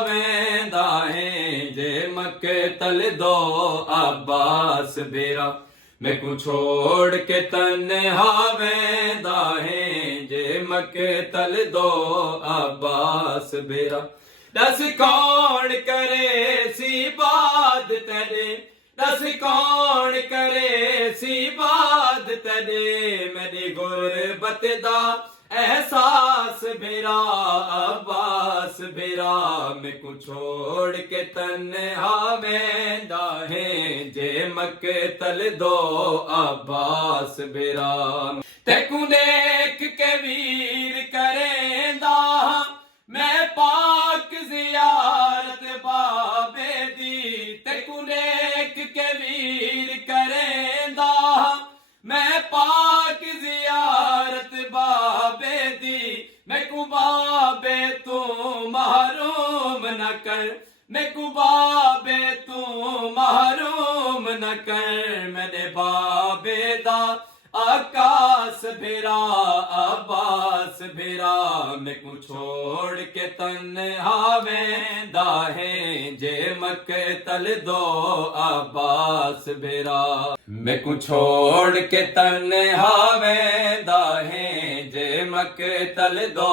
वेंदा है जे मके तल दो अब्बास बेरा मैं को छोड़ के तन्हा वेंदा है जे मके तल दो अब्बास बेरा दस कौन करे सी बात तेरे दस कौन करे सी बात तेरे मेरी गुरबत दा एहसास बेरा अब्बास बेरा मैं को छोड़ के तन्हा वेंदा है जे मके तल दो अब्बास बेरा तेकू देख के वीर करेंदा मैं पाक जियारत बाबे दी तेकू देख के वीर करेंदा मैं पाक जियारत बाबे दी मैं को बाबे तू महरूम न कर मैं को बाबे तू महरूम न कर मैंने बाबे दा आकाश बेरा अब्बास बेरा मैं को छोड़ के तन्हा वेंदा है जे मके तल दो अब्बास बेरा मैं को छोड़ के तन्हा वेंदा है जे मके तल दो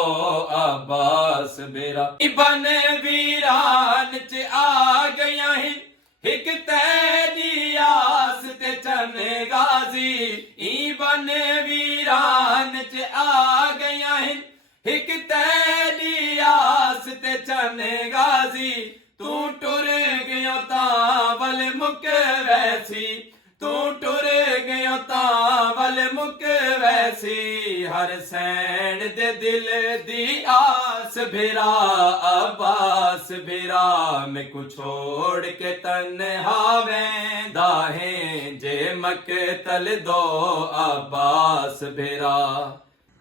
अब्बास बेरा इबन वीरान च आ गया ही हिक तेरी आस ते चने गाजी इबन वीरान च आ गया है हिक तेरी आस ते चने गाजी तू टुर गयो तावल मुक वैसी तू टुर गयो तावल मुक वैसी हर सैन दे दिल दी आस बेरा अब्बास बेरा मैं को छोड़ के तन्हा वेंदा है जे मके तल दो अब्बास बेरा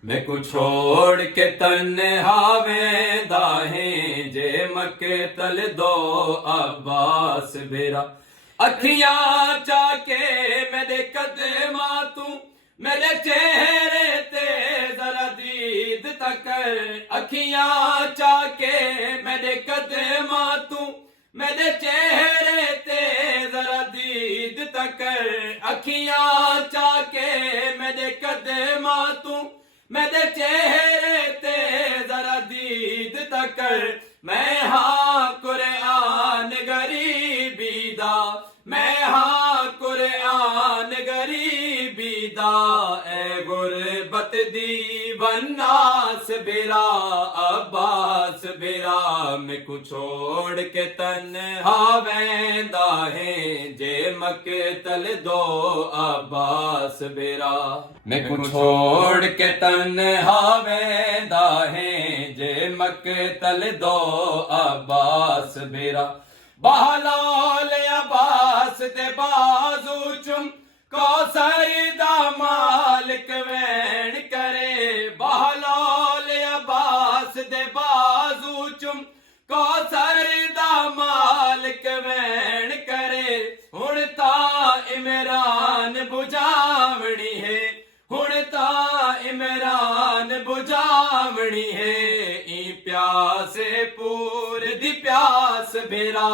मैं को छोड़ के तन्हा वेंदा है जे मके तल दो अब्बास बेरा अखियां चाके मेरे कदमा तू मेरे चेहरे ते जरा दीद तक अखियां चाके मेरे कदमा तू मेरे चेहरे ते जरा दीद तक अखियां चाके मेरे कदमा तू मेरे चेहरे ते जरा दीद तक मैं हाँ कुरान गरीबी दा मैं हाँ कुरान गरीबी दा ए गुरबत दी बनास बेरा अब्बास बेरा मैं को छोड़ के तन्हा वेंदा है जे मके तल दो अब्बास बेरा मैं को छोड़ के तन्हा वेंदा है जे मके तल दो अब्बास बेरा बहलाल अब्बास दे बाजू चुम कौसर दा मालिक वैन करे बहलाल अब्बास दे बाजू चुम कौसर दा मालिक वैन करे हुण ता इमरान बुझावणी है हुण ता इमरान बुझावणी है ई प्यासे पूर दी प्यास बेरा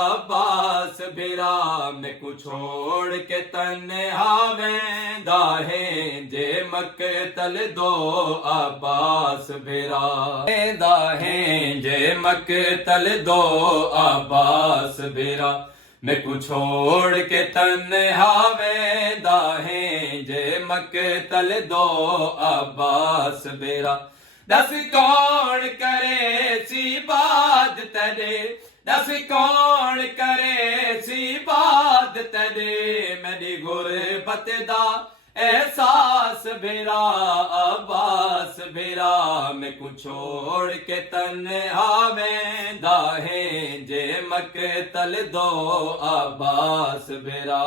अब्बास बेरा मैं को छोड़ के तन्हा वेंदा है जे मके तल दो अब्बास बेरा वेंदा है जे मके तल दो अब्बास बेरा मैं को छोड़ के तन्हा वेंदा है जे मके तल दो अब्बास बेरा दस कौन करे सी बात तेरे दस कौन करे सी बात तेरे मेरी गुरबत दा एहसास बेरा अब्बास बेरा मैं को छोड़ के तन्हा वेंदा है जे मके तल दो अब्बास बेरा।